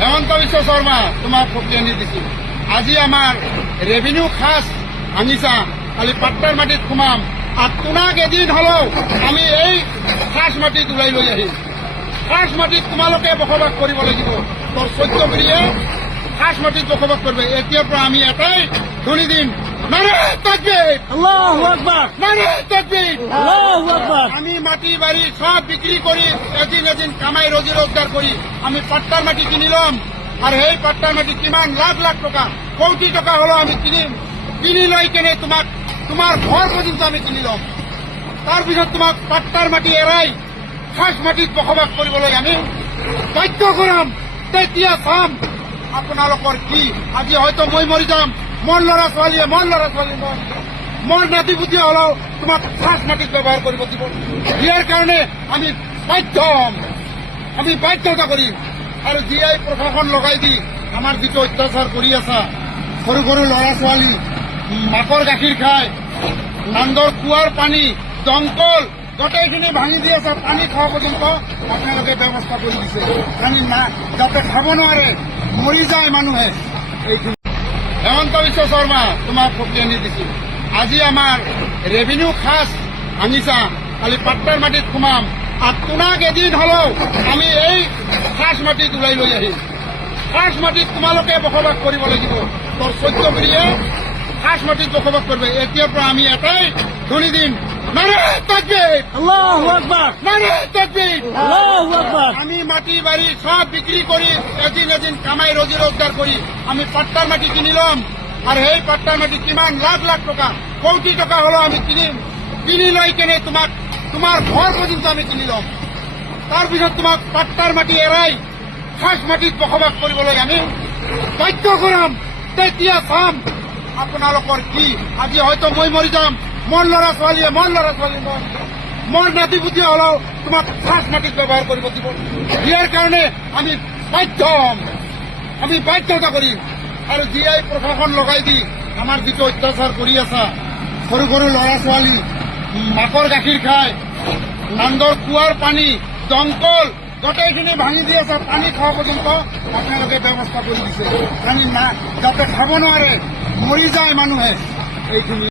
হেমন্ত বিশ্ব শৰ্মা তোমাক ফকিয়ানি দিছো। আজি আমাৰ ৰেভিনিউ খাস ভাঙিছা, খালি পাট্টাৰ মাটিত সোমাম আৰু তোমাক এদিন হলেও আমি এই খাস মাটিত ওলাই লৈ আহিম। খাস মাটিত তোমালোকে বসবাস কৰিব লাগিব। তোৰ 14 পিঢ়িয়ে খাস মাটিত বসবাস কৰবে। এতিয়াৰ পৰা আমি এটাই ধ্বনি দিম, নারায়ে তাকবীর, আল্লাহু আকবার, নারায়ে তাকবীর, আল্লাহু আকবার। আমি মাটি বাড়ি সব বিক্রি করি এদিন কামাই রোজি রোজগার করি আমি পাট্টার মাটি কিনিলাম। আর এই পাট্টার মাটি কিমান লাখ লাখ টাকা, কোটি টাকা হলো আমি কিনি লৈ কেনে তোমার ঘর পর্যন্ত আমি কিনিলাম। তাৰপিছত তোমাক পাট্টাৰ মাটি এৰাই খাস মাটিত বসবাস কৰিবলৈ আমি বাধ্য কৰাম। তেতিয়া চাম আপোনালোকৰ কি। আজি হয়তো মই মৰি যাম, মোৰ ল'ৰা ছোৱালীয়ে মোৰ নাতি পুতি হলেও তোমাক খাস মাটিত ব্যৱহাৰ কৰিব দিব। ইয়াৰ কাৰণে আমি বাধ্য হ'ম, আমি বাধ্যতা কৰিম। আৰু জিআই প্ৰশাসন লগাই দি আমাৰ যিটো অত্যাচাৰ কৰি আছা, সৰু সৰু ল'ৰা ছোৱালী মাকৰ গাখীৰ খায়, নান্দৰ কুঁৱাৰ পানী দমকল গোটেইখিনি ভাঙি দি আছে, পানী খোৱা পৰ্যন্ত আপোনালোকে ব্যৱস্থা কৰি দিছে। পানী না যাতে খাব নোৱাৰে, মৰি যায় মানুহে। এইখিনি হেমন্ত বিশ্ব শৰ্মা তোমাক ফকিয়ানি দিছো। আজি আমাৰ ৰেভিনিউ খাস ভাঙিছা, খালি পাট্টাৰ মাটিত সোমাম আৰু তোমাক এদিন হলেও আমি এই খাস মাটিত ওলাই লৈ আহিম। খাস মাটিত তোমালোকে বসবাস কৰিব লাগিব। তোৰ 14 পিঢ়িয়ে খাস মাটিত বসবাস কৰবে। এতিয়াৰ পৰা আমি এটাই ধ্বনি দিম, নারায়ে তাকবীর, আল্লাহু আকবার, নারায়ে তাকবীর, আল্লাহু আকবার। আমি মাটি বাড়ি সব বিক্রি করি এদিন কামাই রোজি রোজগার করি আমি পাট্টার মাটি কিনিলাম। আর এই পাট্টার মাটি কিমান লাখ লাখ টাকা, কোটি টাকা হলো আমি কিনি লৈ কেনে তোমার ঘর পর্যন্ত আমি কিনিলাম। তাৰপিছত তোমাক পাট্টাৰ মাটি এৰাই খাস মাটিত বসবাস কৰিবলৈ আমি বাধ্য কৰাম। তেতিয়া চাম আপোনালোকৰ কি। আজি হয়তো মই মৰি যাম, মোৰ ল'ৰা ছোৱালীয়ে মোৰ নাতি পুতি হলেও তোমাক খাস মাটিত ব্যৱহাৰ কৰিব দিব। ইয়াৰ কাৰণে আমি বাধ্য হ'ম, আমি বাধ্যতা কৰিম। আৰু জিআই প্ৰশাসন লগাই দি আমাৰ যিটো অত্যাচাৰ কৰি আছা, সৰু সৰু ল'ৰা ছোৱালী মাকৰ গাখীৰ খায়, নান্দৰ কুঁৱাৰ পানী দমকল গোটেইখিনি ভাঙি দি আছে, পানী খোৱা পৰ্যন্ত আপোনালোকে ব্যৱস্থা কৰি দিছে। পানী না যাতে খাব নোৱাৰে, মৰি যায় মানুহে। এইখিনি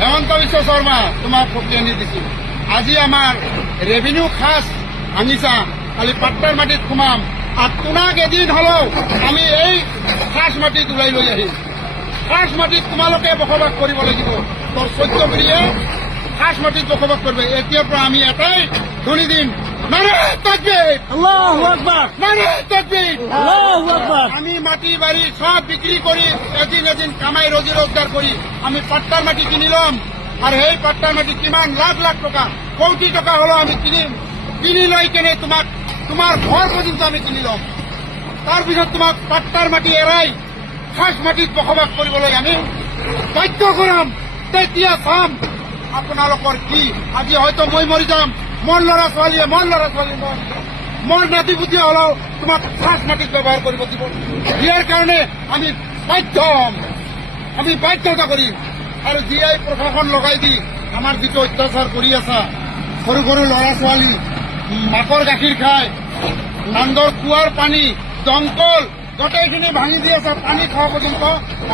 হেমন্ত বিশ্ব শৰ্মা তোমাক ফকিয়ানি দিছো। আজি আমাৰ ৰেভিনিউ খাস ভাঙিছা, খালি পাট্টাৰ মাটিত সোমাম আৰু তোমাক এদিন হলেও আমি এই খাস মাটিত ওলাই লৈ আহিম। খাস মাটিত তোমালোকে বসবাস কৰিব লাগিব। তোৰ 14 পিঢ়িয়ে খাস মাটিত বসবাস কৰবে। এতিয়াৰ পৰা আমি এটাই ধ্বনি দিম, নারায়ে তাকবীর, আল্লাহু আকবার, নারায়ে তাকবীর, আল্লাহু আকবার। আমি মাটি বাড়ি সব বিক্রি করি এদিন কামাই রোজি রোজগার করি আমি পাট্টার মাটি কিনিলাম। আর এই পাট্টার মাটি কিমান লাখ লাখ টাকা, কোটি টাকা হলো আমি কিনি লৈ কেনে তোমার ঘর পর্যন্ত আমি কিনিলাম। তাৰপিছত তোমাক পাট্টাৰ মাটি এৰাই খাস মাটিত বসবাস কৰিবলৈ আমি বাধ্য কৰাম। তেতিয়া চাম আপোনালোকৰ কি। আজি হয়তো মই মৰি যাম, মোৰ ল'ৰা ছোৱালীয়ে মোৰ নাতি পুতি হলেও তোমাক খাস মাটিত ব্যৱহাৰ কৰিব দিব। ইয়াৰ কাৰণে আমি বাধ্য হ'ম, আমি বাধ্যতা কৰিম। আৰু জিআই প্ৰশাসন লগাই দি আমাৰ যিটো অত্যাচাৰ কৰি আছা, সৰু সৰু ল'ৰা ছোৱালী মাকৰ গাখীৰ খায়, নান্দৰ কুঁৱাৰ পানী দমকল গোটেইখিনি ভাঙি দি আছে, পানী খোৱা পৰ্যন্ত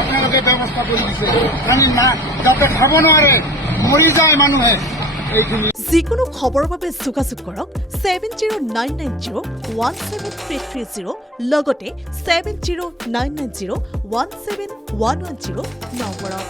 আপোনালোকে ব্যৱস্থা কৰি দিছে। পানী না যাতে খাব নোৱাৰে, মৰি যায় মানুহে। এইখিনি যিকোনো খবৰৰ বাবে যোগাযোগ কৰক 7099017330 লগতে 7099017110 নম্বৰত।